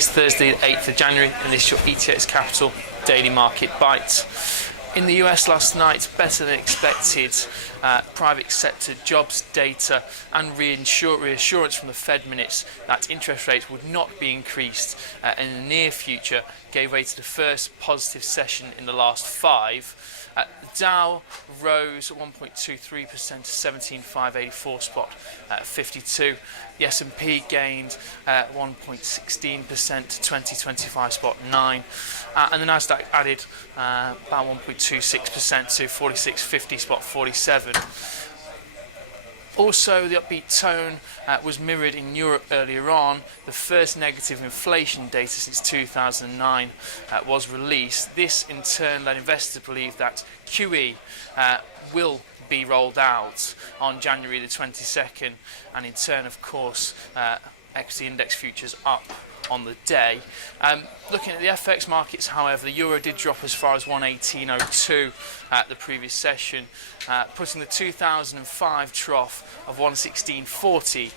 It's Thursday, 8th of January, and this is your ETX Capital Daily Market Bite. In the US last night, better than expected private sector jobs data and reassurance from the Fed minutes that interest rates would not be increased in the near future gave way to the first positive session in the last five. The Dow rose 1.23% to 17,584 spot 52. The S&P gained 1.16% to 2025 spot 9. And the Nasdaq added about 1.26% to 4650 spot 47. Also, the upbeat tone was mirrored in Europe earlier on. The first negative inflation data since 2009 was released. This in turn led investors to believe that QE will be rolled out on January the 22nd, and in turn, of course, equity index futures up on the day. Looking at the FX markets, however, the euro did drop as far as 118.02 at the previous session, putting the 2005 trough of 116.40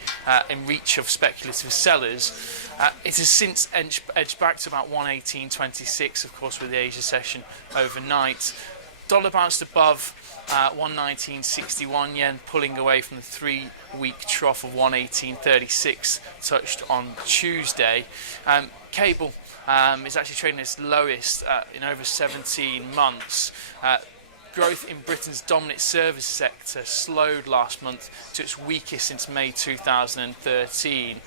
in reach of speculative sellers. It has since edged back to about 118.26, of course, with the Asia session overnight. Dollar bounced above 119.61 yen, pulling away from the 3-week trough of 118.36 touched on Tuesday. Cable is actually trading its lowest in over 17 months. Growth in Britain's dominant service sector slowed last month to its weakest since May 2013.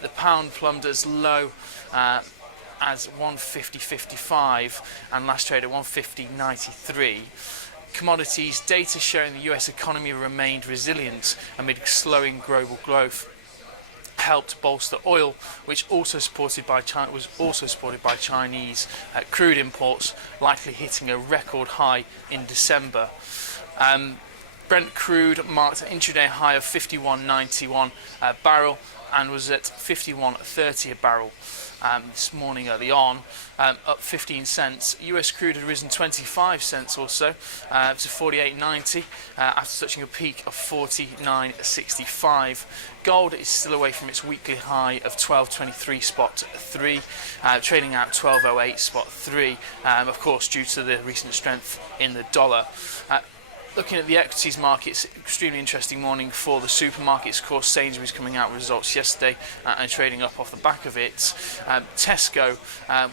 The pound plumbed as low as 150.55 and last trade at 150.93. Commodities data showing the US economy remained resilient amid slowing global growth helped bolster oil, which was also supported by Chinese crude imports, likely hitting a record high in December. Brent crude marked an intraday high of 51.91 a barrel and was at 51.30 a barrel this morning early on, up 15 cents. US crude had risen 25 cents or so to 48.90 after touching a peak of 49.65. Gold is still away from its weekly high of 12.23 spot 3, trading out 12.08 spot 3, of course due to the recent strength in the dollar. Looking at the equities markets, extremely interesting morning for the supermarkets. Of course, Sainsbury's coming out with results yesterday and trading up off the back of it. Tesco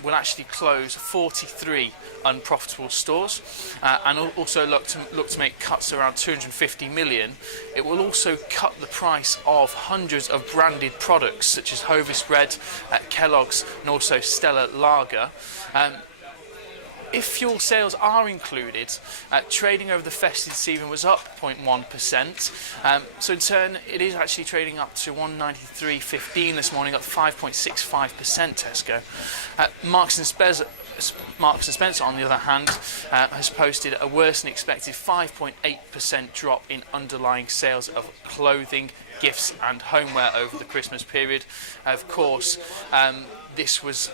will actually close 43 unprofitable stores and also look to make cuts around 250 million. It will also cut the price of hundreds of branded products such as Hovis Bread, Kellogg's and also Stella Lager. If fuel sales are included, trading over the festive season was up 0.1%. So in turn, it is actually trading up to 193.15 this morning, up 5.65% Tesco. Marks and Spencer, on the other hand, has posted a worse than expected 5.8% drop in underlying sales of clothing, gifts and homeware over the Christmas period. Of course, this was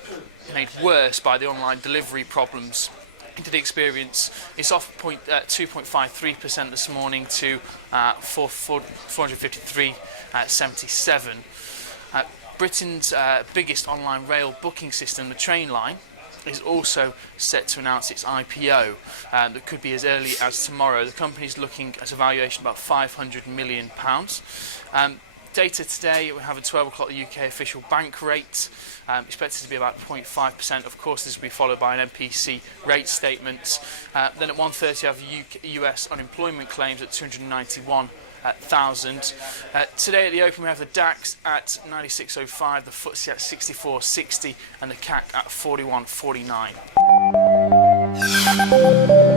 made worse by the online delivery problems it did experience. It's off 2.53% this morning to 453.77. Britain's biggest online rail booking system, the Trainline, is also set to announce its IPO that could be as early as tomorrow. The company is looking at a valuation of about £500 million. Data today, we have at 12 o'clock the UK official bank rate, expected to be about 0.5%. Of course, this will be followed by an MPC rate statement. Then at 1:30, we have the US unemployment claims at 291,000. Today at the open, we have the DAX at 96.05, the FTSE at 64.60, and the CAC at 41.49.